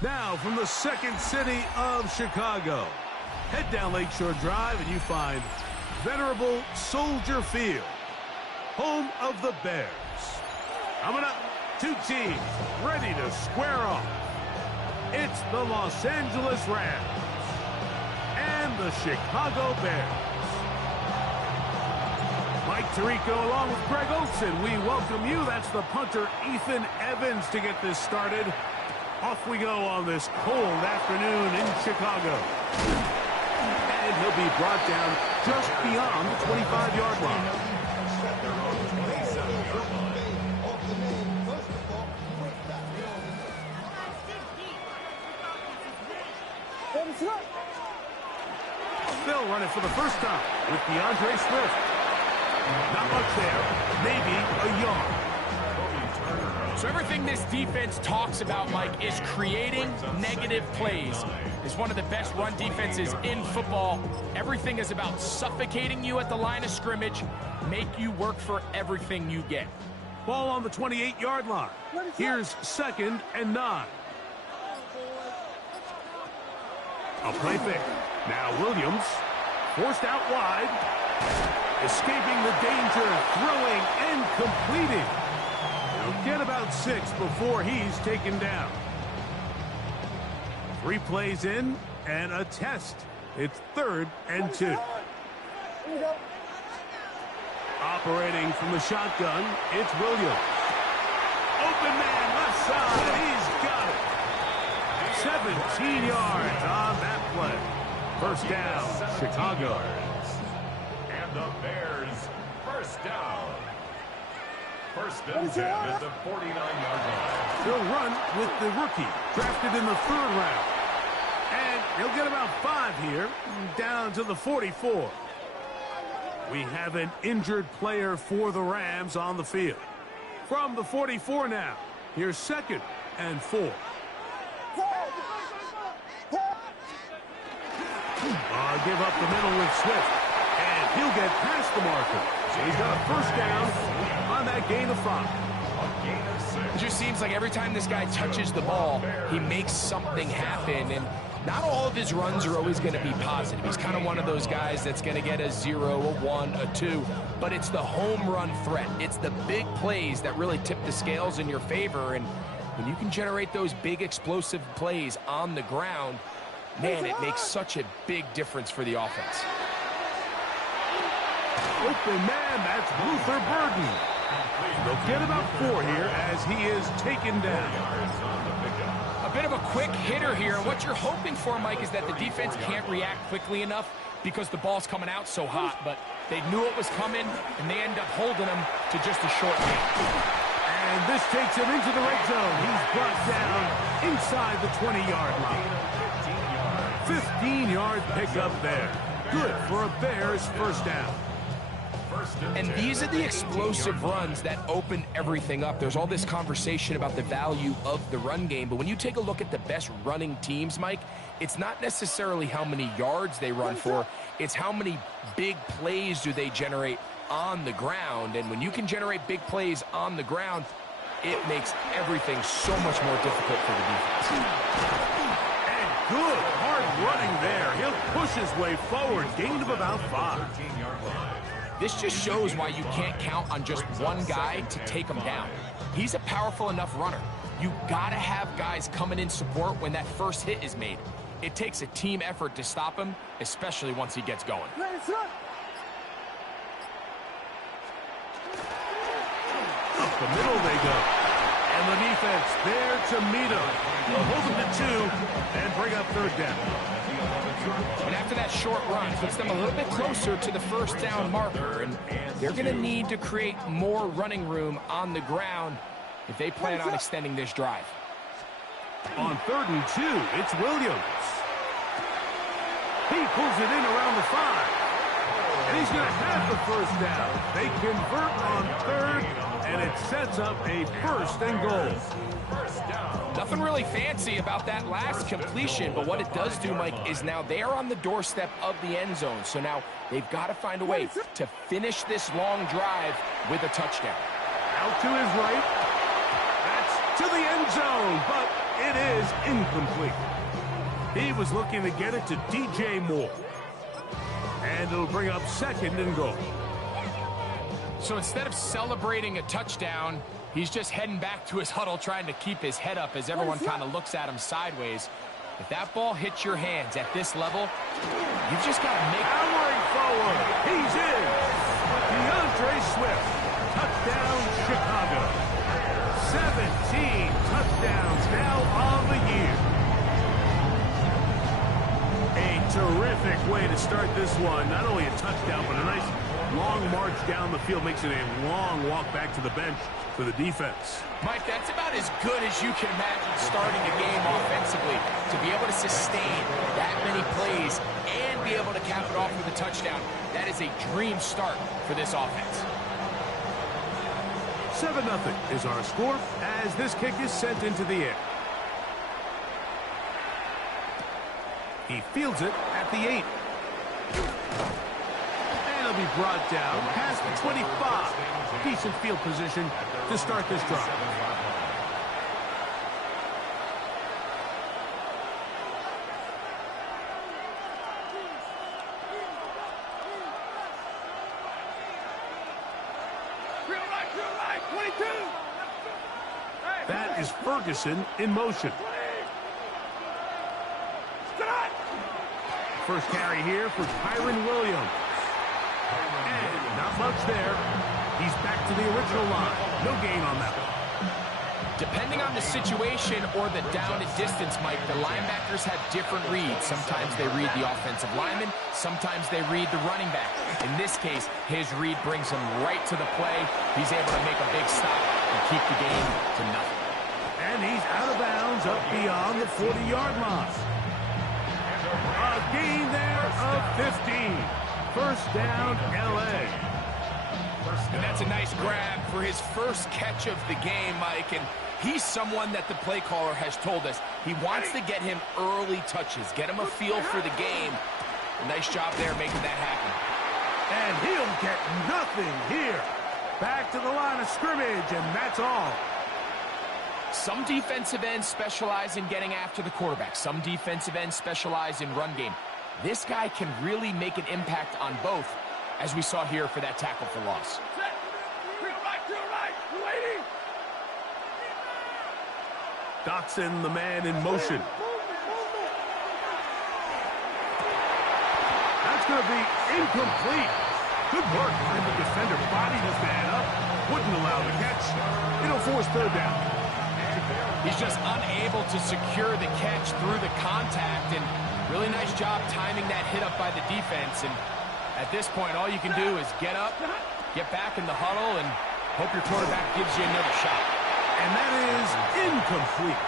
Now, from the second city of Chicago, head down Lakeshore Drive and you find venerable Soldier Field, home of the Bears. Coming up, two teams ready to square off. It's the Los Angeles Rams and the Chicago Bears. Mike Tirico along with Greg Olsen. We welcome you. That's the punter, Ethan Evans, to get this started. Off we go on this cold afternoon in Chicago. And he'll be brought down just beyond the 25-yard line. Still running for the first time with DeAndre Swift. Not much there, maybe a yard. So everything this defense talks about, Mike, is creating negative plays. It's one of the best run defenses in football. Everything is about suffocating you at the line of scrimmage, make you work for everything you get. Ball on the 28-yard line. Here's 2nd and 9. A play fake. Now Williams, forced out wide, escaping the danger, throwing and completing. He'll get about 6 before he's taken down. 3 plays in and a test. It's 3rd and 2. Operating from the shotgun, it's Williams. Open man left side, he's got it. 17 yards on that play. First down, Chicago. And the Bears, first down. 1st and 10 at the 49-yard line. He'll run with the rookie, drafted in the 3rd round. And he'll get about 5 here, down to the 44. We have an injured player for the Rams on the field. From the 44 now, here's 2nd and 4. Give up the middle with Swift, and he'll get past the marker. So he's got a first down on that gain of 5. It just seems like every time this guy touches the ball, he makes something happen, and not all of his runs are always going to be positive. He's kind of one of those guys that's going to get a 0, a 1, a 2, but it's the home run threat. It's the big plays that really tip the scales in your favor, and when you can generate those big explosive plays on the ground, man, it makes such a big difference for the offense. Open man, that's Luther Burden. They'll get about 4 here as he is taken down. A bit of a quick hitter here, and what you're hoping for, Mike, is that the defense can't react quickly enough because the ball's coming out so hot, but they knew it was coming, and they end up holding him to just a short gain. And this takes him into the red zone. He's brought down inside the 20-yard line. 15-yard pickup there. Good for a Bears first down. And these are the explosive runs that open everything up. There's all this conversation about the value of the run game, but when you take a look at the best running teams, Mike, it's not necessarily how many yards they run for, it's how many big plays do they generate on the ground. And when you can generate big plays on the ground, it makes everything so much more difficult for the defense. Good hard running there. He'll push his way forward. Gain of about 5. This just shows why you can't count on just one guy to take him down. He's a powerful enough runner. You gotta have guys coming in support when that first hit is made. It takes a team effort to stop him, especially once he gets going. Up the middle they go. And the defense there to meet him. They'll hold him to 2 and bring up 3rd down. And after that short run, puts them a little bit closer to the first down marker, and they're going to need to create more running room on the ground if they plan on extending this drive. On 3rd and 2, it's Williams. He pulls it in around the 5. And he's going to have the first down. They convert on 3rd, and it sets up a 1st and goal. Nothing really fancy about that last completion, but what it does do, Mike, is now they are on the doorstep of the end zone. So now they've got to find a way to finish this long drive with a touchdown. Out to his right. That's to the end zone, but It is incomplete. He was looking to get it to DJ Moore. And it'll bring up 2nd and goal. So instead of celebrating a touchdown, he's just heading back to his huddle trying to keep his head up as everyone kind of looks at him sideways. If that ball hits your hands at this level, you've just got to make... Powering forward. He's in. DeAndre Swift. Touchdown, Chicago. 17 touchdowns now on the year. A terrific way to start this one. Not only a touchdown, but a nice long march down the field. Makes it a long walk back to the bench for the defense. Mike, that's about as good as you can imagine starting a game offensively. To be able to sustain that many plays and be able to cap it off with a touchdown, that is a dream start for this offense. 7-0 is our score as this kick is sent into the air. He fields it at the 8. And he'll be brought down past the 25. Decent field position to start this drive. That is Ferguson in motion. First carry here for Kyren Williams. And not much there. He's back to the original line. No gain on that one. Depending on the situation or the down and distance, Mike, the linebackers have different reads. Sometimes they read the offensive lineman. Sometimes they read the running back. In this case, his read brings him right to the play. He's able to make a big stop and keep the game to nothing. And he's out of bounds up beyond the 40-yard line. A gain there of 15. First down, L.A. And that's a nice grab for his first catch of the game, Mike. And he's someone that the play caller has told us he wants to get him early touches, get him a feel for the game. Nice job there making that happen. And he'll get nothing here. Back to the line of scrimmage, and that's all. Some defensive ends specialize in getting after the quarterback. Some defensive ends specialize in run game. This guy can really make an impact on both, as we saw here for that tackle for loss. Dotson, the man in motion. That's going to be incomplete. Good work. And the defender bodied his man up. Wouldn't allow the catch. It'll force 3rd down. He's just unable to secure the catch through the contact, and really nice job timing that hit up by the defense. And at this point, all you can do is get up, get back in the huddle, and hope your quarterback gives you another shot. And that is incomplete.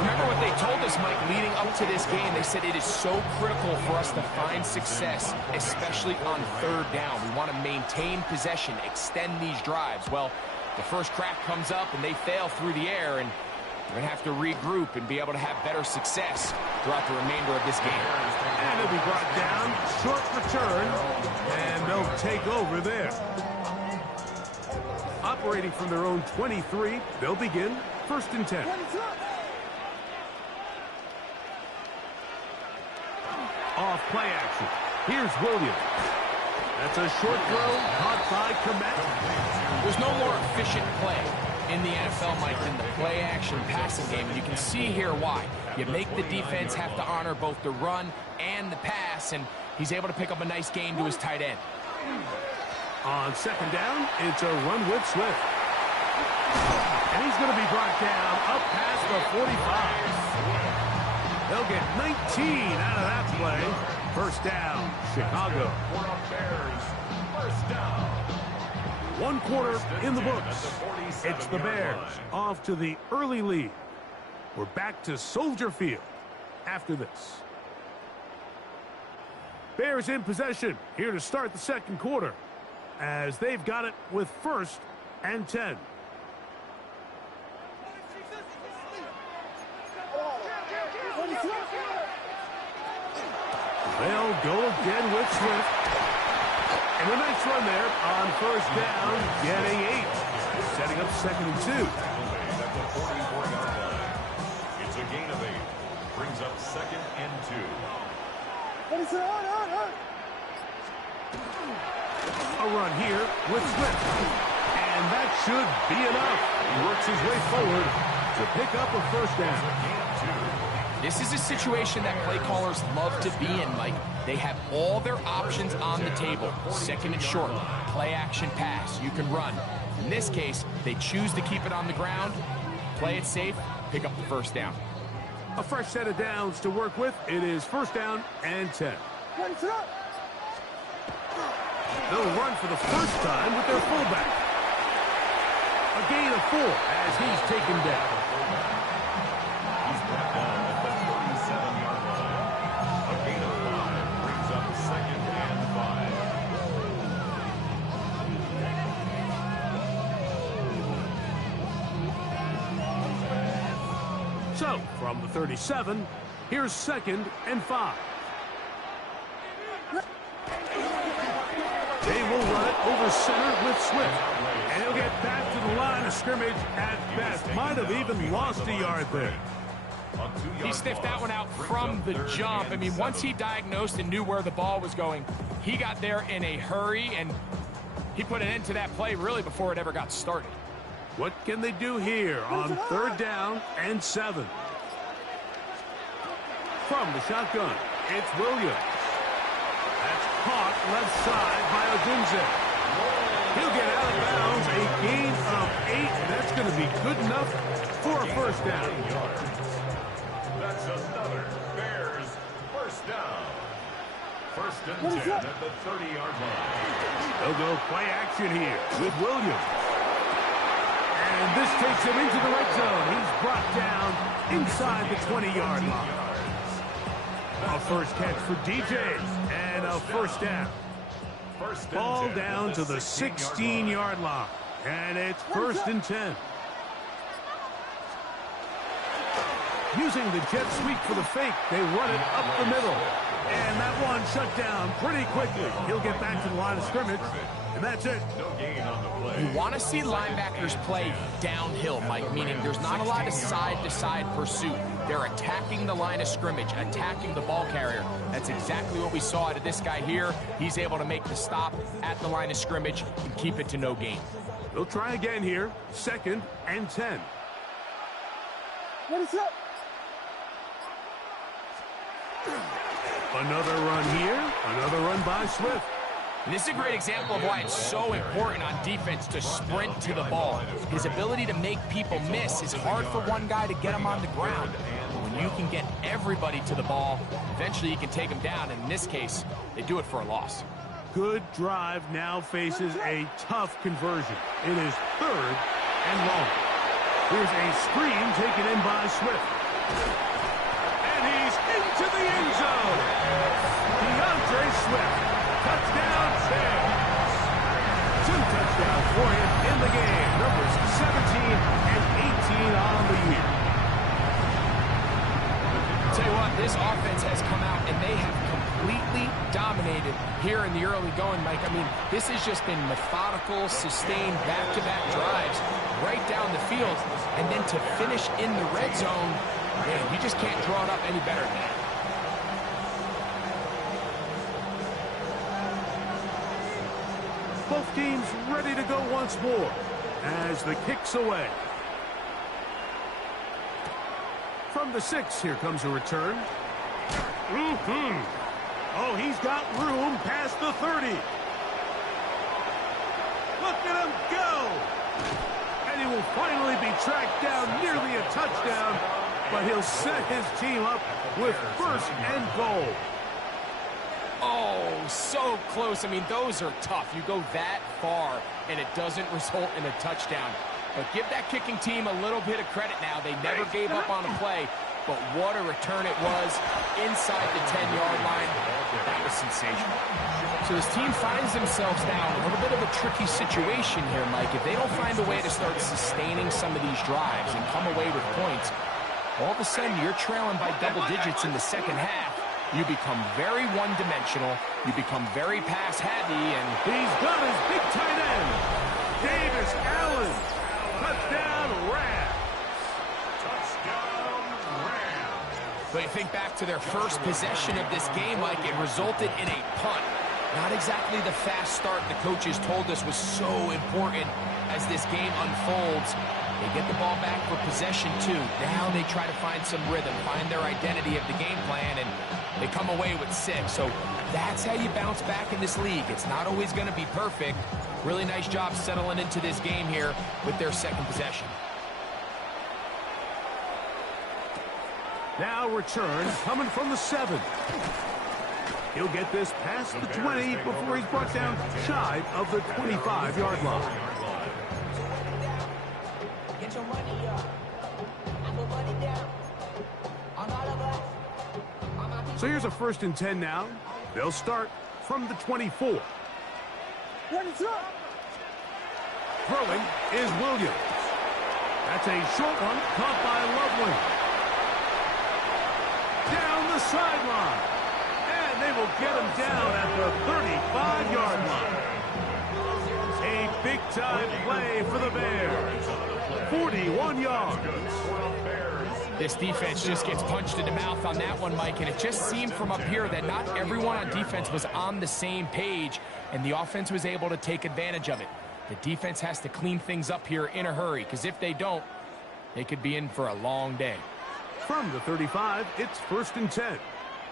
Remember what they told us, Mike, leading up to this game. They said it is so critical for us to find success, especially on 3rd down. We want to maintain possession, extend these drives. Well, the first crack comes up, and they fail through the air, and we're going to have to regroup and be able to have better success throughout the remainder of this game. And it'll be brought down, short return, and they'll take over there. Operating from their own 23, they'll begin 1st and 10. Off play action. Here's Williams. That's a short throw caught by Kmet. There's no more efficient play in the NFL, Mike, than the play-action passing game. And you can see here why. You make the defense have to honor both the run and the pass, and he's able to pick up a nice gain to his tight end. On 2nd down, it's a run with Swift. And he's going to be brought down up past the 45. They'll get 19 out of that play. 1st down, Chicago. First down. 1 quarter in the books. It's the Bears off to the early lead. We're back to Soldier Field after this. Bears in possession here to start the 2nd quarter, as they've got it with 1st and 10. They'll go again with Swift. And a nice run there on 1st down, getting 8. Setting up 2nd and 2. second and 2. A run here with Swift. And that should be enough. He works his way forward to pick up a first down. This is a situation that play callers love to be in, Mike. They have all their options on the table. Second and short, play action pass, you can run. In this case, they choose to keep it on the ground, play it safe, pick up the first down. A fresh set of downs to work with. It is first down and 10. They'll run for the first time with their fullback. A gain of 4 as he's taken down. He's brought down at the 37-yard line. A gain of 5 brings up second and 5. So, from the 37, here's second and 5. They will run it over center with Swift. And he'll get back to the line of scrimmage at best. Might have even lost a yard there. He sniffed that one out from the jump. I mean, once he diagnosed and knew where the ball was going, he got there in a hurry, and he put an end to that play really before it ever got started. What can they do here on third down and 7? From the shotgun, it's Williams. That's caught left side by Odunze. He'll get out of bounds, a gain of 8. That's going to be good enough for a first down. That's another Bears first down. First and 10 at the 30-yard line. They'll go play action here with Williams. And this takes him into the red zone. He's brought down inside the 20-yard line. A first catch for DJ and a first down. Ball down to the 16-yard line. And it's first and 10. Using the jet sweep for the fake, they run it up the middle. And that one shut down pretty quickly. He'll get back to the line of scrimmage, and that's it. No gain on the play. You want to see linebackers play downhill, Mike, meaning there's not a lot of side-to-side pursuit. They're attacking the line of scrimmage, attacking the ball carrier. That's exactly what we saw out of this guy here. He's able to make the stop at the line of scrimmage and keep it to no gain. They'll try again here, second and 10. What is up? Another run here, another run by Swift. And this is a great example of why it's so important on defense to sprint to the ball. His ability to make people miss is hard for one guy to get him on the ground. But when you can get everybody to the ball, eventually you can take him down. And in this case, they do it for a loss. Good drive now faces a tough conversion. It is third and long. Here's a screen taken in by Swift. And he's into the end zone. DeAndre Swift. Touchdown, Bears. 2 touchdowns for him in the game. Numbers 17 and 18 on the year. I'll tell you what, this offense has come out and they have completely dominated here in the early going, Mike. I mean, this has just been methodical, sustained, back-to-back drives right down the field. And then to finish in the red zone, man, you just can't draw it up any better than that. Both teams ready to go once more as the kick's away. From the 6, here comes a return. Oh, he's got room past the 30. Look at him go. And he will finally be tracked down, nearly a touchdown, but he'll set his team up with first and goal. Oh, so close. I mean, those are tough. You go that far, and it doesn't result in a touchdown. But give that kicking team a little bit of credit now. They never gave up on a play, but what a return it was inside the 10-yard line. That was sensational. So this team finds themselves now in a little bit of a tricky situation here, Mike. If they don't find a way to start sustaining some of these drives and come away with points, all of a sudden you're trailing by double digits in the second half. You become very one-dimensional. You become very pass-heavy, and he's got his big tight end, Davis Allen. Touchdown, Rams. Touchdown, Rams. But you think back to their first possession of this game, Mike, it resulted in a punt. Not exactly the fast start the coaches told us was so important as this game unfolds. They get the ball back for possession 2. Now they try to find some rhythm, find their identity of the game plan, and they come away with 6. So that's how you bounce back in this league. It's not always going to be perfect. Really nice job settling into this game here with their second possession. Now return coming from the 7. He'll get this past the 20 before he's brought down shy of the 25-yard line. Get your money up. I put money down. On all of us. On my people. So here's a 1st and 10 now. They'll start from the 24. What is up? Throwing is Williams. That's a short one caught by Loveland. Down the sideline. And they will get him down at the 35-yard line. A big-time play for the Bears. 41 yards. This defense just gets punched in the mouth on that one, Mike, and it just seemed from up here that not everyone on defense was on the same page, and the offense was able to take advantage of it. The defense has to clean things up here in a hurry, because if they don't, they could be in for a long day. From the 35, it's 1st and 10.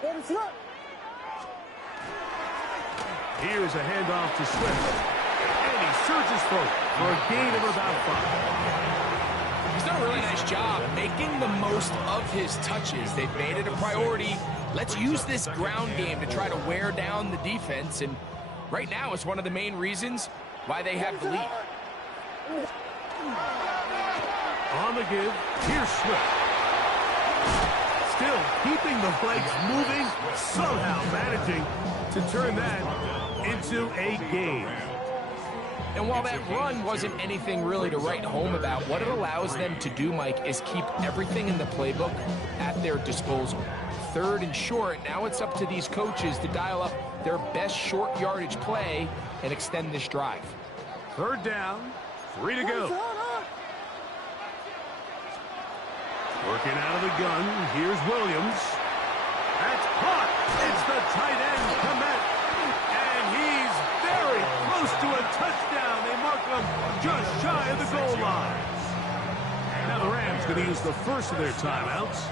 What is up? Here's a handoff to Swift. And he surges forward for a gain of about 5. He's done a really nice job making the most of his touches. They've made it a priority. Let's use this ground game to try to wear down the defense. And right now, it's one of the main reasons why they have the lead. On the give, here's Swift. Still keeping the legs moving, somehow managing to turn that into a gain. And while that run wasn't anything really to write home about, what it allows them to do, Mike, is keep everything in the playbook at their disposal. 3rd and short, now it's up to these coaches to dial up their best short yardage play and extend this drive. 3rd down, 3 to go. Working out of the gun, here's Williams. That's caught. It's the tight end, Kmet. And he's very close to a touchdown. They mark him just shy of the goal line. Now the Rams going to use the first of their timeouts.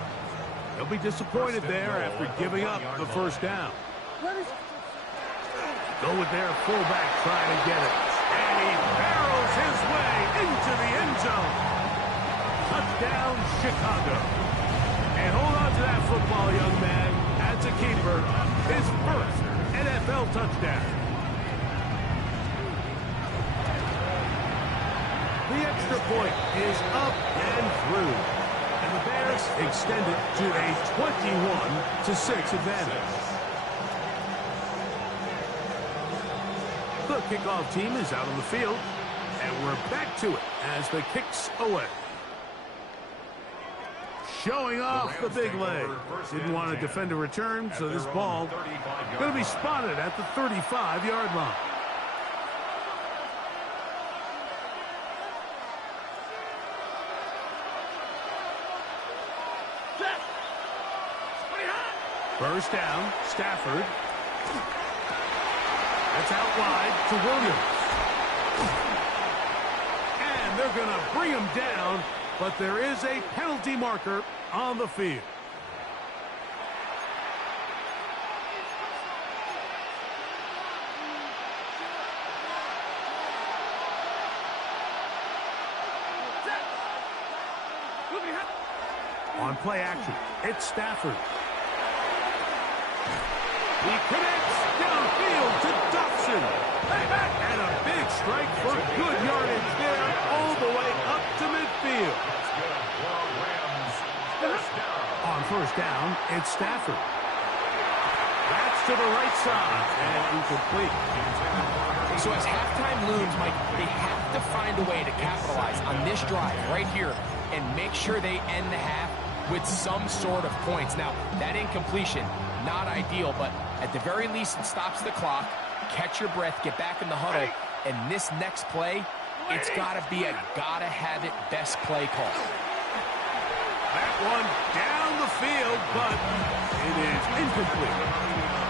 They'll be disappointed there after giving up the 1st down. Go with their fullback trying to get it. And he barrels his way into the end zone. Touchdown, Chicago. And hold on to that football, young man. That's a keeper. His first NFL touchdown. The extra point is up and through. And the Bears extend it to a 21-6 advantage. The kickoff team is out on the field. And we're back to it as the kick's away. Showing off the big leg. Didn't want to defend a return, so this ball going to be spotted at the 35-yard line. First down, Stafford. That's out wide to Williams. And they're going to bring him down, but there is a penalty marker on the field. On play action, it's Stafford. He connects downfield to Dobson. And a big strike for good yardage there all the way up to midfield. On 1st down, it's Stafford. That's to the right side and incomplete. So as halftime looms, Mike, they have to find a way to capitalize on this drive right here and make sure they end the half with some sort of points. Now, that incompletion, not ideal, but at the very least, it stops the clock. Catch your breath, get back in the huddle, and this next play, it's got to be a gotta-have-it best play call. That one down the the field, but it is incomplete.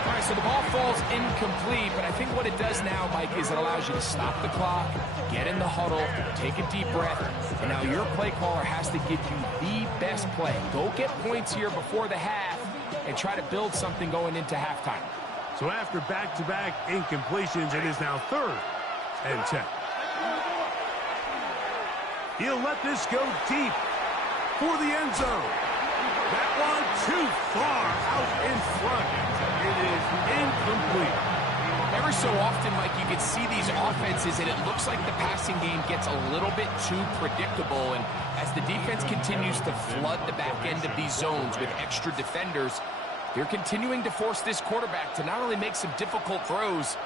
All right, so the ball falls incomplete, but I think what it does now, Mike, is it allows you to stop the clock, get in the huddle, take a deep breath, and now your play caller has to give you the best play. Go get points here before the half and try to build something going into halftime. So after back-to-back incompletions, it is now 3rd and 10. He'll let this go deep for the end zone. That one too far out in front. It is incomplete. Every so often, Mike, you can see these offenses, and it looks like the passing game gets a little bit too predictable. And as the defense continues to flood the back end of these zones with extra defenders, they're continuing to force this quarterback to not only make some difficult throws,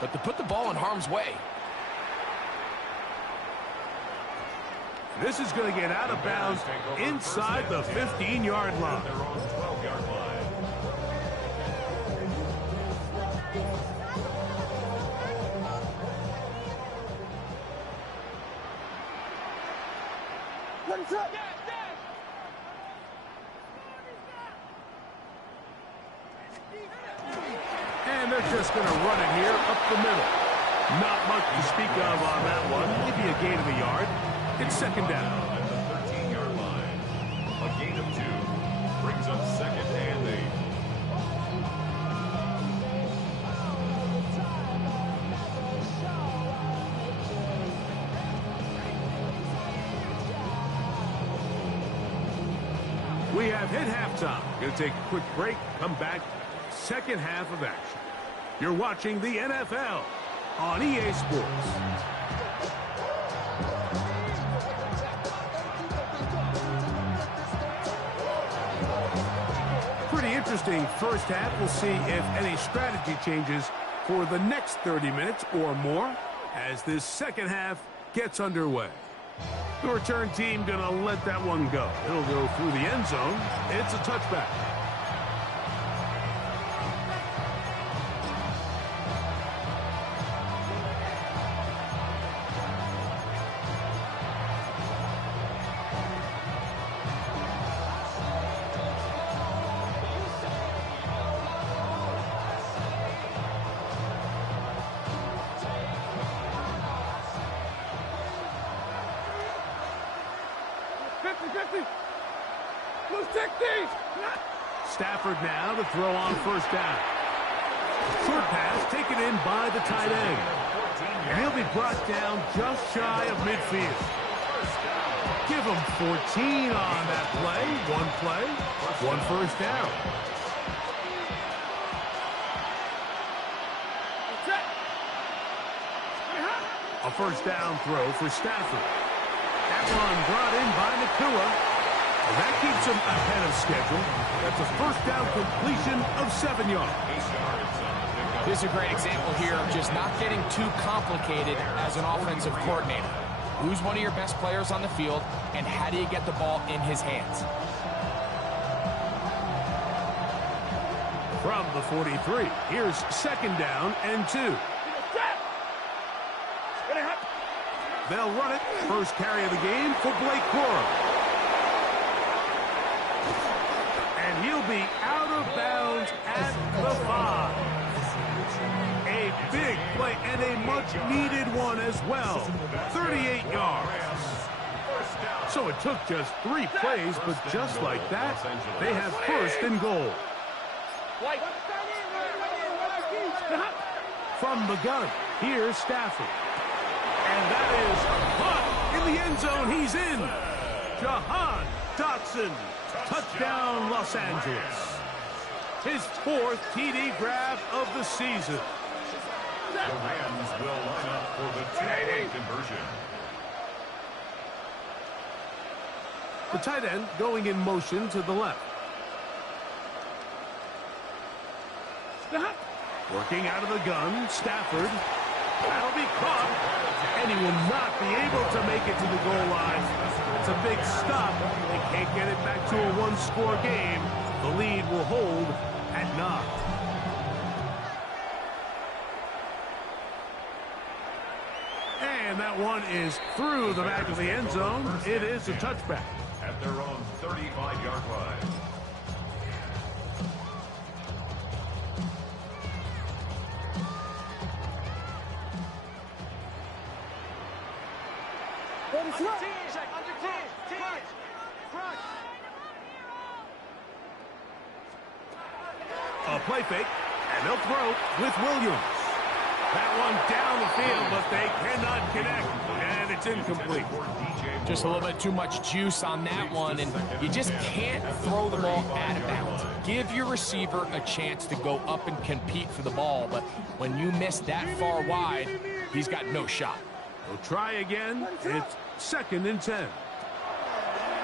but to put the ball in harm's way. This is going to get out of bounds inside the 15-yard line. Their own 12-yard line. Ready, set. And they're just going to run it here up the middle. Not much to speak of on that one. Maybe a gain of a yard. It's 2nd down. At the 13-yard line. A gain of 2 brings up 2nd and 8. We have hit halftime. Going to take a quick break. Come back. 2nd half of action. You're watching the NFL on EA Sports. Pretty interesting first half. We'll see if any strategy changes for the next 30 minutes or more as this 2nd half gets underway. The return team going to let that one go. It'll go through the end zone. It's a touchback. Stafford now to throw on 1st down. Short pass taken in by the tight end. And he'll be brought down just shy of midfield. Give him 14 on that play. One play, 1 1st down. A 1st down throw for Stafford. That one brought in by Nakua. And that keeps him ahead of schedule. That's a 1st down completion of 7 yards. This is a great example here of just not getting too complicated as an offensive coordinator. Who's one of your best players on the field, and how do you get the ball in his hands? From the 43, here's 2nd down and 2. They'll run it. 1st carry of the game for Blake Corum. And he'll be out of bounds at the 5. A big play and a much-needed one as well. 38 yards. So it took just 3 plays, but just like that, they have 1st and goal. From the gun, here's Stafford. And that is caught in the end zone. He's in. Jahan Dotson. Touchdown, Los Angeles. His 4th TD grab of the season. The Rams will line up for the 2-point conversion. The tight end going in motion to the left. Working out of the gun, Stafford. That'll be caught. And he will not be able to make it to the goal line. It's a big stop. They can't get it back to a 1-score game. The lead will hold at 9. And that one is through the back of the end zone. It is a touchback. At their own 35-yard line. slip. Check, under 10. Crush. A play fake, and they'll throw with Williams. That one down the field, but they cannot connect, and it's incomplete. Just a little bit too much juice on that one, and you just can't throw the ball out of bounds. Give your receiver a chance to go up and compete for the ball, but when you miss that far wide, he's got no shot. We'll try again. It's 2nd and 10.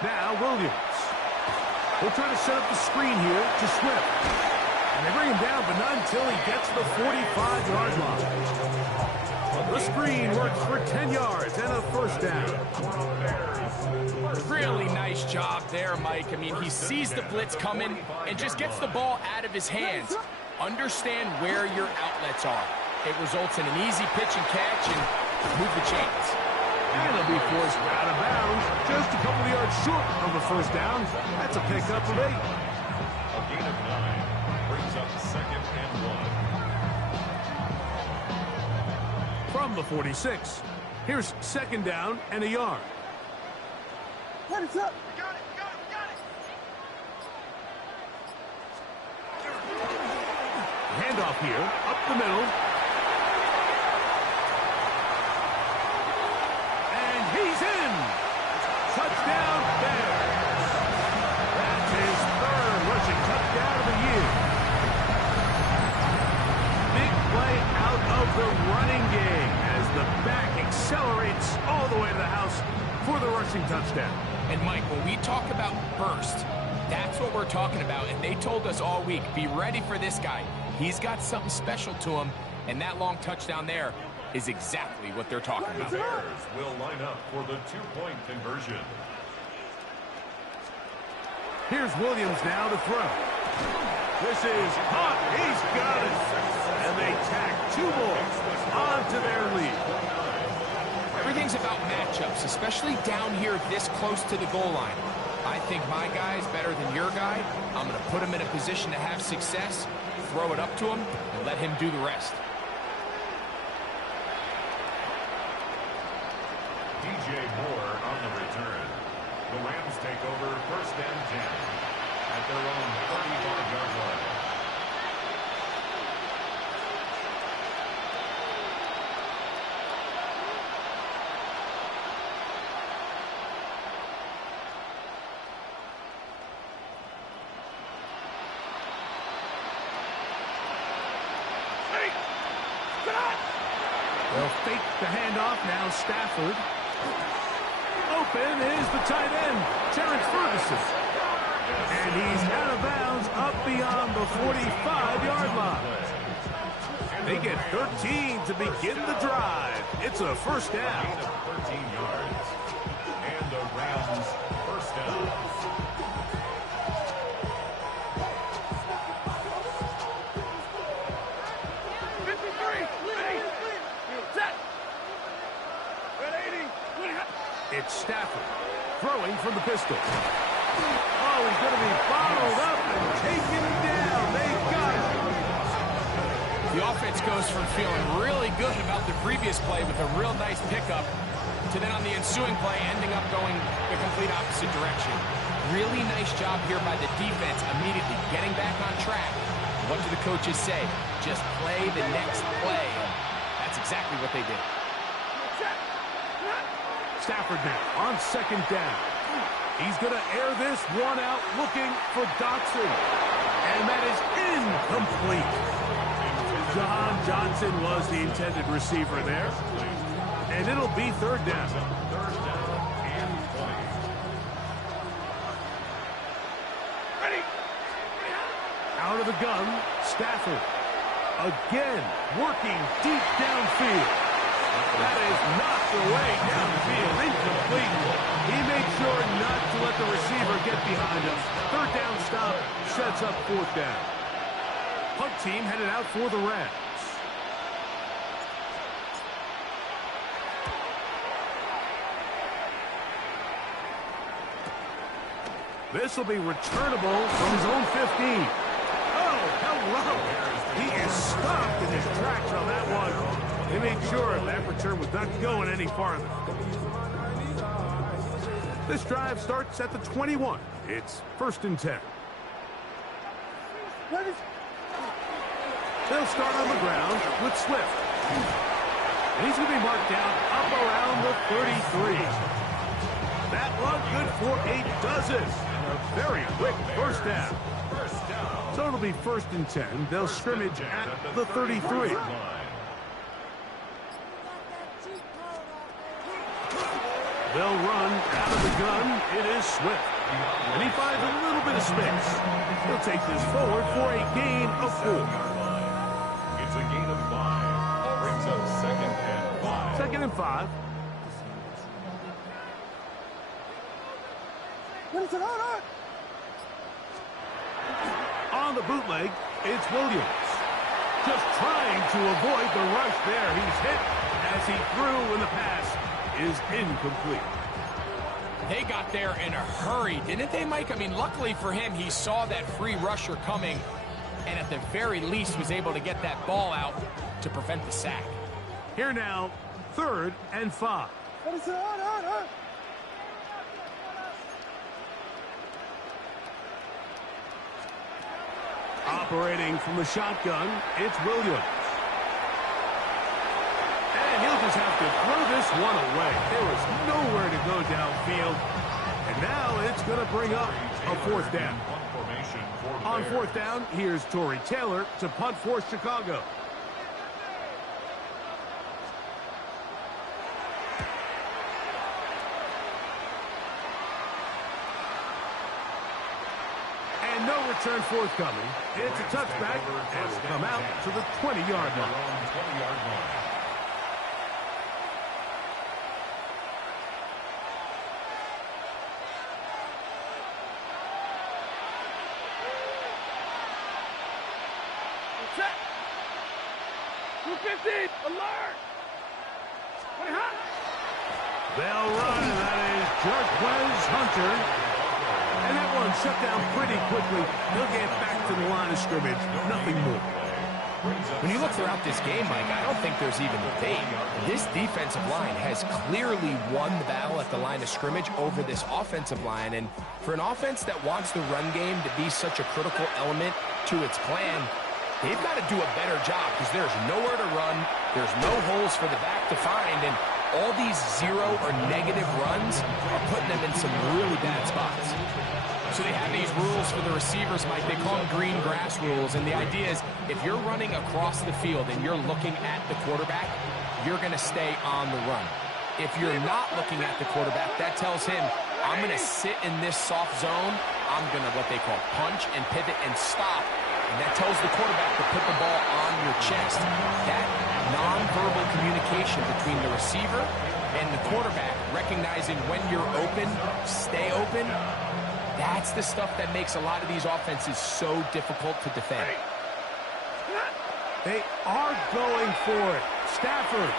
Now Williams. We'll try to set up the screen here to Swift. And they bring him down, but not until he gets the 45-yard line. The screen works for 10 yards and a first down. Really nice job there, Mike. I mean, he sees the blitz coming and just gets the ball out of his hands. Understand where your outlets are. It results in an easy pitch and catch and move the chains. And he'll be forced out of bounds just a couple of yards short of the first down. That's a pickup of 8. A gain of 9 brings up 2nd and 1. From the 46, here's 2nd down and a yard. Hands up. Handoff here, up the middle. And he's in. Touchdown, Bears. That's his 3rd rushing touchdown of the year. Big play out of the running game as the back accelerates all the way to the house for the rushing touchdown. And Mike, when we talk about burst, that's what we're talking about. And they told us all week, be ready for this guy. He's got something special to him, and that long touchdown there is exactly what they're talking about. The Bears will line up for the 2-point conversion. Here's Williams now to throw. This is hot. He's got it. And they tack 2 more onto their lead. Everything's about matchups, especially down here this close to the goal line. I think my guy's better than your guy. I'm going to put him in a position to have success, throw it up to him, and let him do the rest. DJ Moore on the return. The Rams take over 1st and 10 at their own 35-yard line. They'll fake the handoff. Now Stafford. Open is the tight end, Terrence Ferguson. And he's out of bounds up beyond the 45-yard line. They get 13 to begin the drive. It's a first down. Gain of 13 yards. And the Rams first down. It's Stafford throwing from the pistol. Oh, he's going to be bottled up and taken down. They got him. The offense goes from feeling really good about the previous play with a real nice pickup to then on the ensuing play ending up going the complete opposite direction. Really nice job here by the defense immediately getting back on track. What do the coaches say? Just play the next play. That's exactly what they did. Stafford now on 2nd down. He's going to air this one out looking for Dotson. And that is incomplete. John Johnson was the intended receiver there. And it'll be 3rd down. 3rd down and 20. Ready. Out of the gun, Stafford. Again, working deep downfield. That is knocked away downfield, incomplete. He made sure not to let the receiver get behind him. 3rd down stop sets up 4th down. Punt team headed out for the Rams. This will be returnable from his own 15. Oh, hello. He is stopped in his tracks on that one. They made sure that return was not going any farther. This drive starts at the 21. It's 1st and 10. They'll start on the ground with Swift. And he's going to be marked down up around the 33. That run good for a dozen. A very quick first down. So it'll be 1st and 10. They'll scrimmage at the 33. They'll run out of the gun. It is Swift. And he finds a little bit of space. He'll take this forward for a gain of 4. It's a gain of 5. Brings up 2nd and 5. 2nd and 5. On the bootleg, it's Williams. Just trying to avoid the rush there. He's hit as he threw, and the pass is incomplete. They got there in a hurry, didn't they, Mike? I mean, luckily for him, he saw that free rusher coming, and at the very least was able to get that ball out to prevent the sack. Here now, 3rd and 5. Operating from the shotgun, it's Williams. And he'll just have to throw this one away. There was nowhere to go downfield. And now it's going to bring up a 4th down. On 4th down, here's Tory Taylor to punt for Chicago. And no return forthcoming. It's a touchback and will come out to the 20-yard line. Set. 250. Alert. Wait, hot. They'll run, and that is Jarquez Hunter. And that one shut down pretty quickly. He'll get back to the line of scrimmage. Nothing more. When you look throughout this game, Mike, I don't think there's even a debate. This defensive line has clearly won the battle at the line of scrimmage over this offensive line. And for an offense that wants the run game to be such a critical element to its plan, they've got to do a better job because there's nowhere to run. There's no holes for the back to find. And all these 0 or negative runs are putting them in some really bad spots. So they have these rules for the receivers, Mike. They call them green grass rules. And the idea is if you're running across the field and you're looking at the quarterback, you're going to stay on the run. If you're not looking at the quarterback, that tells him, I'm going to sit in this soft zone. I'm going to what they call punch and pivot and stop. And that tells the quarterback to put the ball on your chest. That nonverbal communication between the receiver and the quarterback, recognizing when you're open, stay open, that's the stuff that makes a lot of these offenses so difficult to defend. They are going for it. Stafford.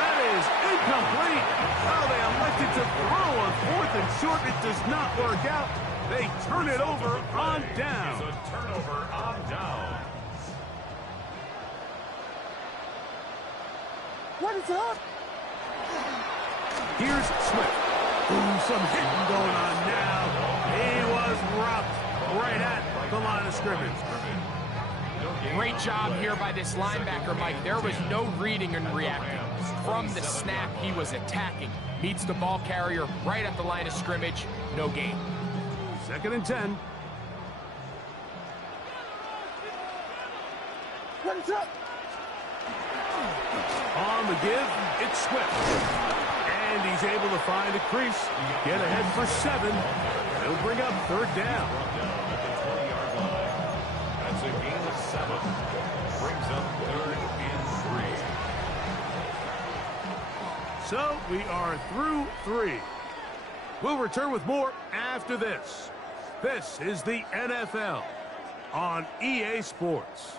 That is incomplete. Oh, they elected to throw on 4th and short. It does not work out. They turn it over on down. It's a turnover on down. What is up? Here's Swift. Ooh, some hitting going on now. He was rocked right at the line of scrimmage. Great job here by this linebacker, Mike. There was no reading and reacting. From the snap, he was attacking. Meets the ball carrier right at the line of scrimmage. No gain. 2nd and 10. What is up? On the give, it's Swift. And he's able to find a crease. Get ahead for 7. He'll bring up 3rd down. At the 20-yard line. That's a gain of 7. Brings up 3rd and 3. So we are through 3. We'll return with more after this. This is the NFL on EA Sports.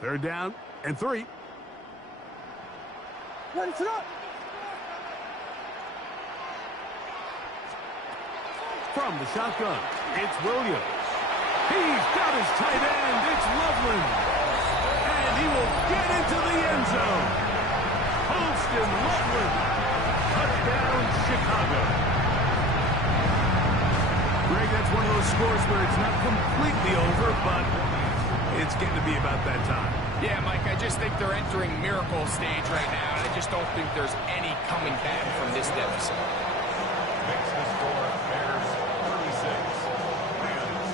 Third down and 3. Ready, set up. From the shotgun, It's Williams. He's got his tight end. It's Loveland. And he will get into the end zone. Holston Loveland. Touchdown, Chicago. Greg, that's one of those scores where it's not completely over, but it's getting to be about that time. Yeah, Mike, I just think they're entering miracle stage right now, and I just don't think there's any coming back from this deficit. Makes the score Bears 36, Rams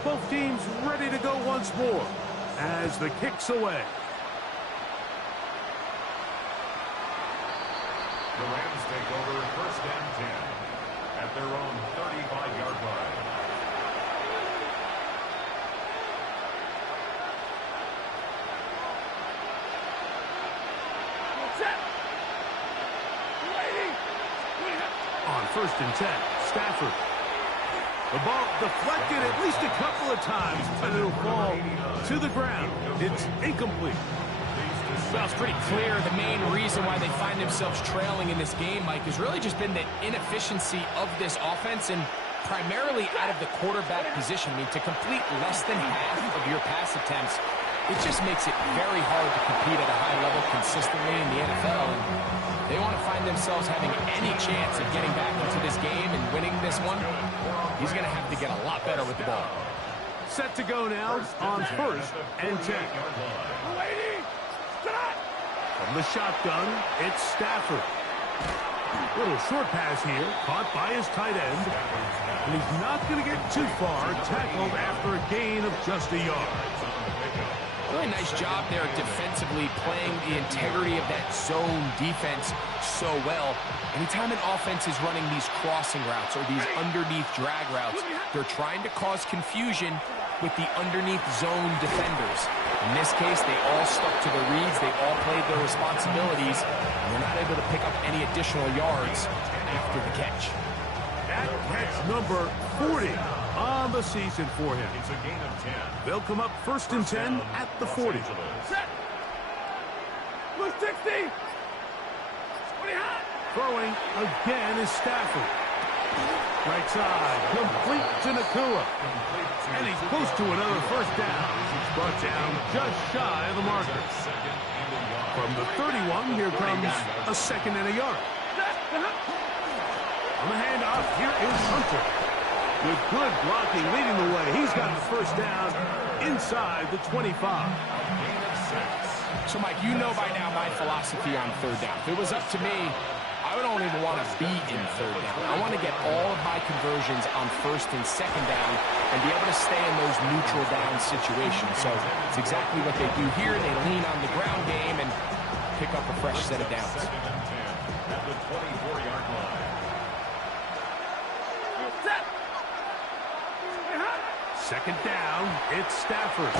12. Both teams ready to go once more as the kick's away. The Rams take over first and 10 at their own 35-yard line. On first and 10, Stafford. The ball deflected at least a couple of times, but it'll fall to the ground. It's incomplete. Well, it's pretty clear the main reason why they find themselves trailing in this game, Mike, has really just been the inefficiency of this offense and primarily out of the quarterback position. I mean, to complete less than half of your pass attempts, it just makes it very hard to compete at a high level consistently in the NFL. And they want to find themselves having any chance of getting back into this game and winning this one. He's going to have to get a lot better with the ball. Set to go now on first and 10. From the shotgun, it's Stafford. Little short pass here, caught by his tight end. And he's not going to get too far, tackled after a gain of just a yard. Really nice job there defensively, playing the integrity of that zone defense so well. Anytime an offense is running these crossing routes or these underneath drag routes, they're trying to cause confusion with the underneath zone defenders. In this case, they all stuck to the reads, they all played their responsibilities, and they're not able to pick up any additional yards after the catch. That catch number 40 on the season for him. It's a gain of 10. They'll come up first and 10 at the 40. Set. Blue 60. Throwing again is Stafford. Right side, complete to Nakua. And he's close to another first down. He's brought down just shy of the marker. From the 31, here comes a second and a yard. On the handoff, here is Hunter. With good blocking leading the way. He's got the first down inside the 25. So, Mike, you know by now my philosophy on third down. If it was up to me, I don't even want to be in third down. I want to get all of my conversions on first and second down and be able to stay in those neutral down situations. So it's exactly what they do here. They lean on the ground game and pick up a fresh set of downs. At the 24-yard line. Second down, it's Stafford.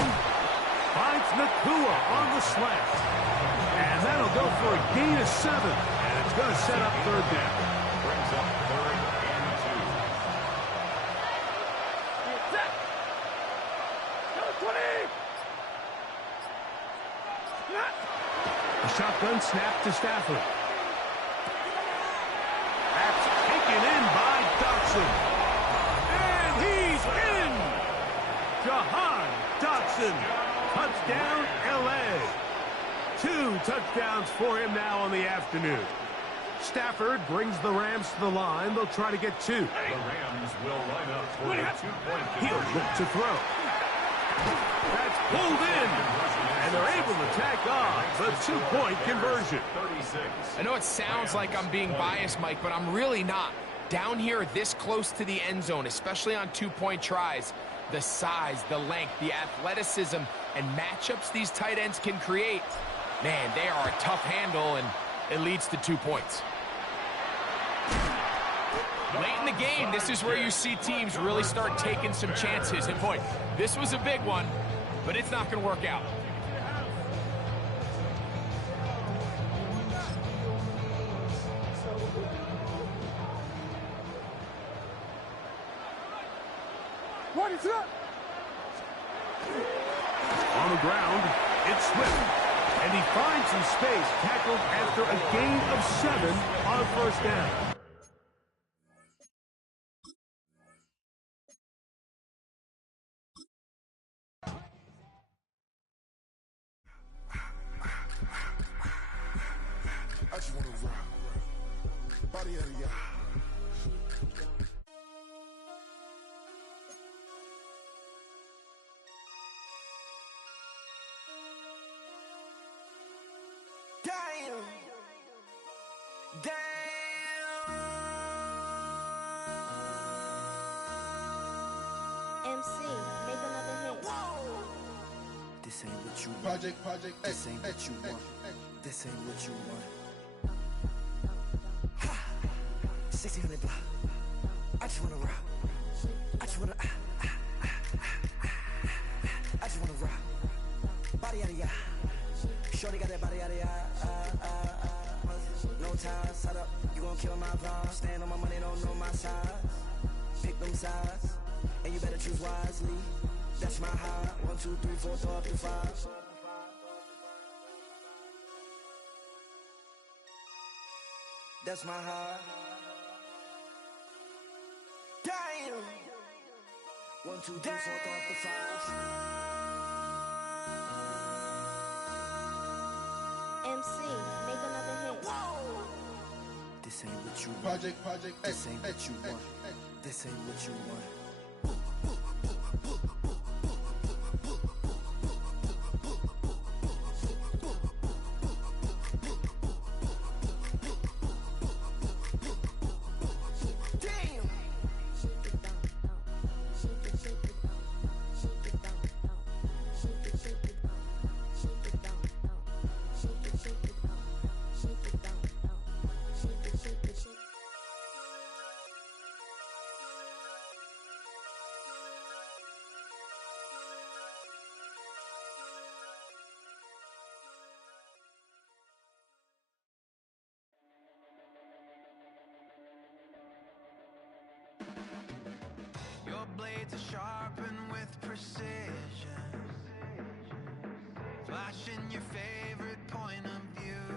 Finds Nakua on the slant. And that'll go for a gain of 7. And it's going to set up third down. Brings up third and 2. A shotgun snap to Stafford. That's taken in by Dotson. And he's in! Jahan Dotson. Touchdown, L.A. 2 touchdowns for him now on the afternoon. Stafford brings the Rams to the line. They'll try to get 2. The Rams will line up for a 2-point He'll conversion. look to throw. That's pulled in. And they're able to tack on the 2-point conversion. 36. I know it sounds like I'm being biased, Mike, but I'm really not. Down here this close to the end zone, especially on 2-point tries, the size, the length, the athleticism, and matchups these tight ends can create, man, they are a tough handle, and it leads to 2 points. Late in the game, this is where you see teams really start taking some chances. And boy, this was a big one, but it's not going to work out. On the ground, it's Swift. And he finds some space, tackled after a gain of 7 on first down. Body of ya. Damn. MC, make another hit. This ain't what you want. Project This ain't what you want. This ain't what you want. 1600 block. I just wanna rock. I just wanna. I just wanna rock. Body out of ya. Shorty got that body out of ya. No time, set up. You gon' kill my vibe. Stand on my money, don't know my size. Pick them sides, and you better choose wisely. That's my high. 1, 2, 3, 4, throw up to 5. That's my high. Damn. 1, 2, 3, 4, throw up to 5. MC, make another hit. This ain't what you want. Project This ain't what you want. This ain't what you want. Your blades are sharpened with precision, flashing your favorite point of view.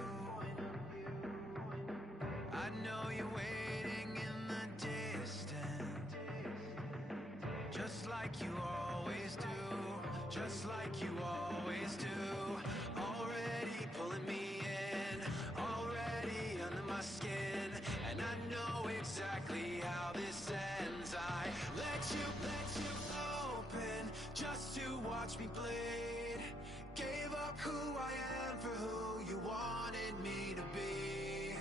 I know you're waiting in the distance, just like you always do, just like you always do. Already pulling me in, already under my skin, and I know exactly how this ends. I let you open just to watch me bleed. Gave up who I am for who you wanted me to be.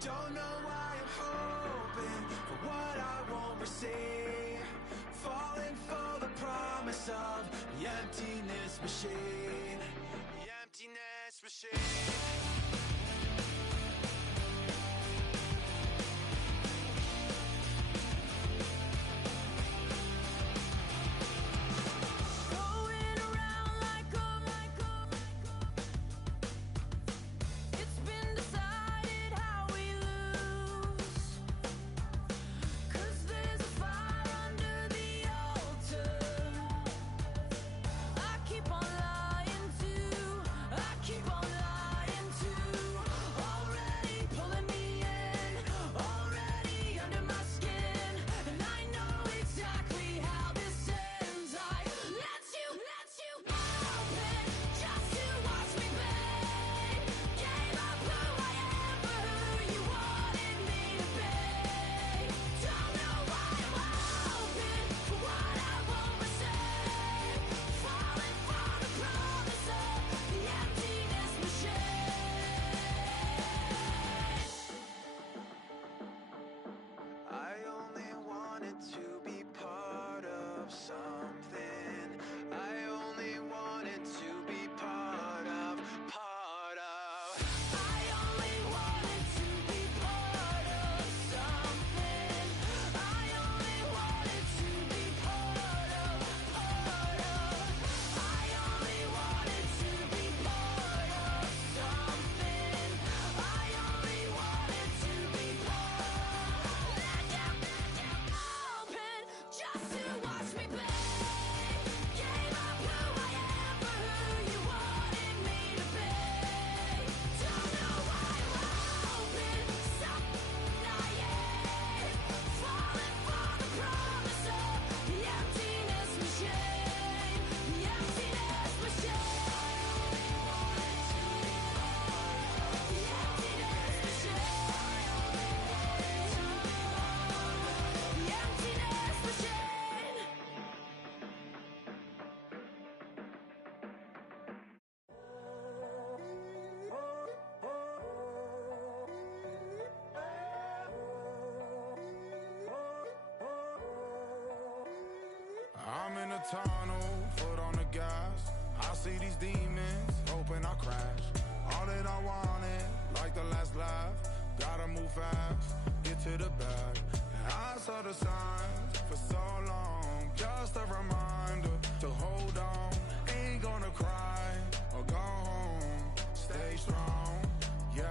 Don't know why I'm hoping for what I won't receive. Falling for the promise of the emptiness machine. The emptiness machine. Keep on lying. the tunnel, foot on the gas. I see these demons, hoping I crash. All that I wanted, like the last laugh. Gotta move fast, get to the bag. And I saw the signs for so long. Just a reminder to hold on. Ain't gonna cry or go home. Stay strong, yeah.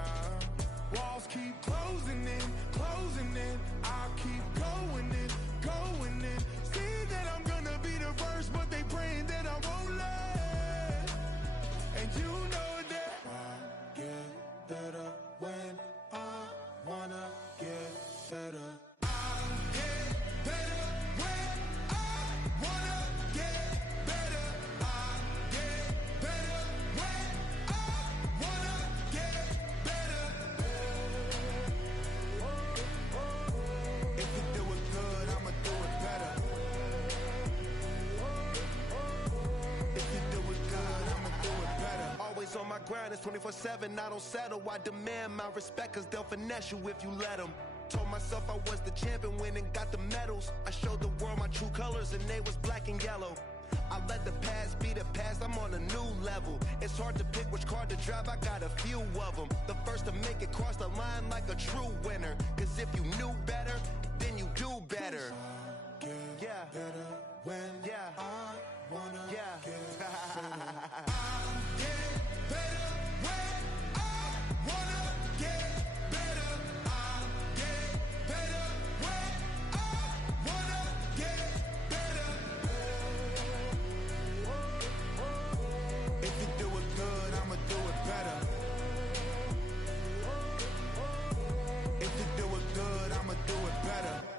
Walls keep closing in, closing in. I keep going in, going in. See that I'm gonna be the first, but they praying that I won't let. And you know that I get better when I wanna get better. On my grind, it's 24/7, I don't settle. I demand my respect, cause they'll finesse you if you let them. Told myself I was the champion, went and got the medals. I showed the world my true colors and they was black and yellow. I let the past be the past, I'm on a new level. It's hard to pick which car to drive, I got a few of them. The first to make it cross the line like a true winner. Cause if you knew better, then you do better. Yeah, better when I wanna get better.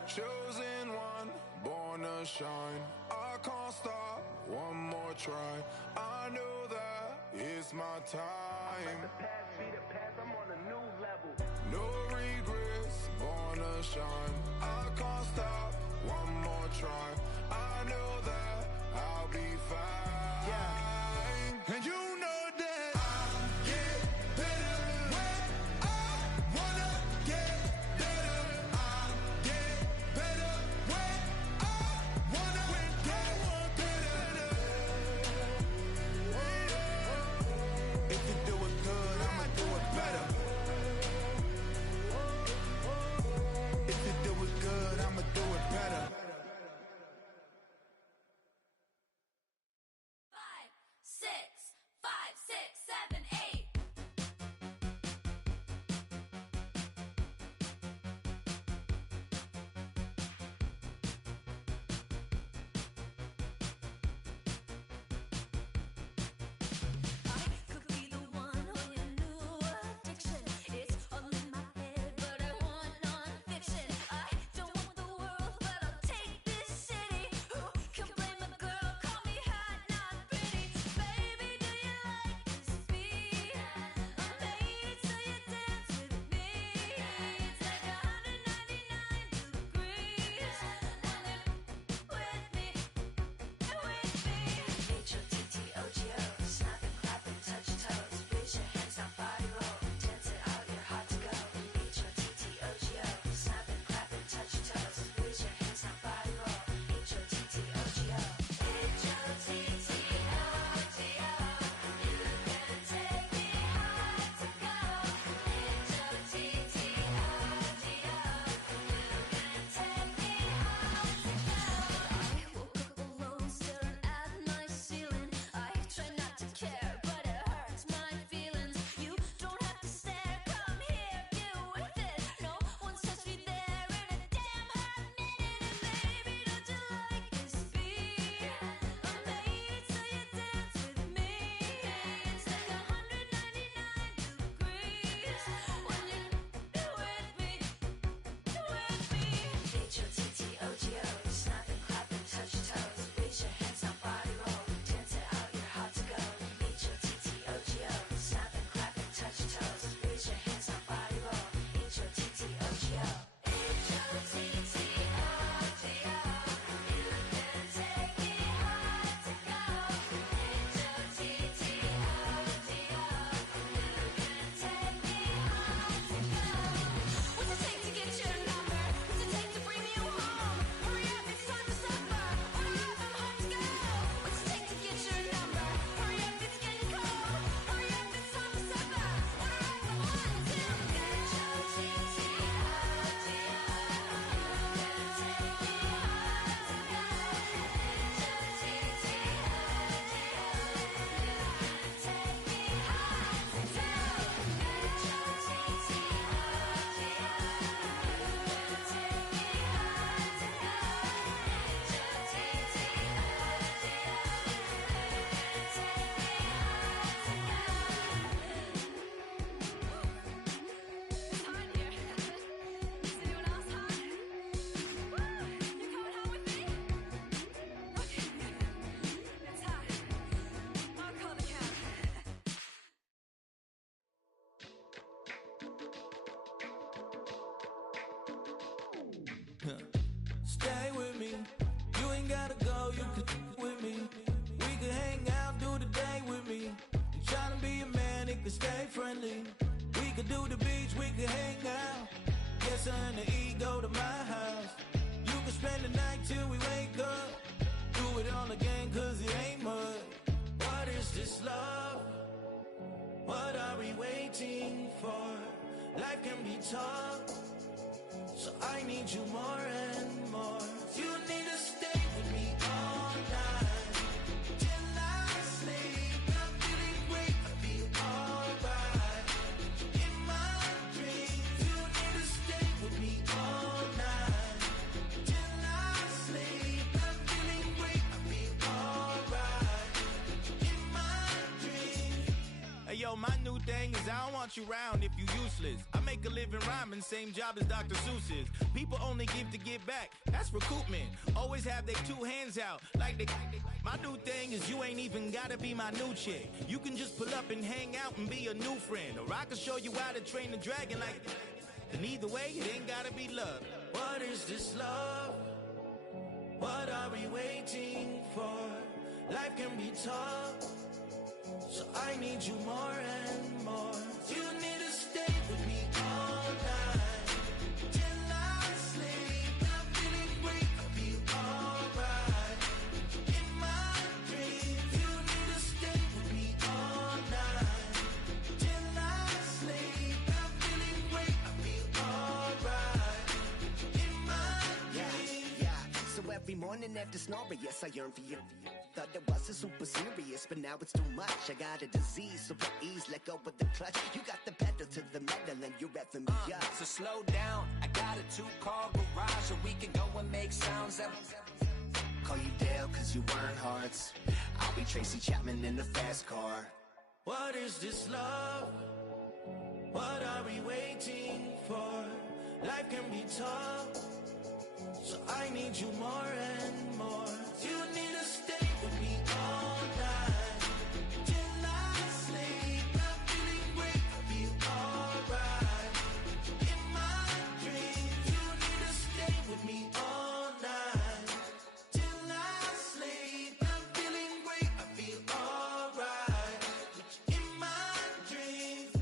Chosen one, born to shine. I can't stop, one more try. I know that it's my time. Let the past be the past, I'm on a new level. No regrets, born to shine. I can't stop, one more try. I know that I'll be fine. Yeah. And you know that I'll get better when I wanna get better. I'll get better when I wanna get better. If you do it good, I'ma do it better. If you do it good, I'ma do it better. 5, gotta go, you can with me. We can hang out, do the day with me. I'm trying to be a man, it can stay friendly. We could do the beach, we could hang out. Yes, her and the E go to my house. You can spend the night till we wake up. Do it all again, cause it ain't mud. What is this love? What are we waiting for? Life can be tough, so I need you more and more. You need to stay with me all night till I sleep. I'm feeling great, I feel alright. In my dreams, you need to stay with me all night till I sleep. I'm feeling great, I feel alright. In my dreams. Hey yo, my new thing is I don't want you around if you useless. I make a living rhyming, same job as Dr. Seuss's. People only give to give back, that's recoupment. Always have their two hands out, like they. My new thing is you ain't even gotta be my new chick. You can just pull up and hang out and be a new friend. Or I can show you how to train the dragon like. And either way, it ain't gotta be love. What is this love? What are we waiting for? Life can be tough, so I need you more and more. You need to stay with me all night till I sleep. I'm feeling great, I feel alright. In my dreams, you need to stay with me all night till I sleep. I'm feeling great, I feel alright. In my dreams. Yeah. So every morning after snoring, yes, I yearn for you. Thought it wasn't super serious, but now it's too much. I got a disease, so please let go of the clutch. You got the pedal to the metal and you're revving me up. So slow down, I got a 2-car garage, so we can go and make sounds that. Call you Dale, cause you weren't hearts. I'll be Tracy Chapman in the fast car. What is this love? What are we waiting for? Life can be tough, so I need you more and more. You need to stay with me all night till I sleep. I'm feeling great, I feel alright. In my dreams, you need to stay with me all night till I sleep. I'm feeling great, I feel alright. In my dreams.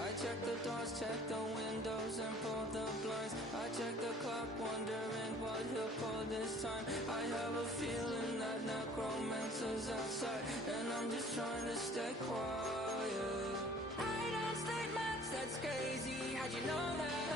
I check the doors, check the windows, and pull the blinds. I check the clock, wondering what he'll pull this time. I have a feeling that necromancer's outside, and I'm just trying to stay quiet. I don't sleep much, that's crazy. How'd you know that?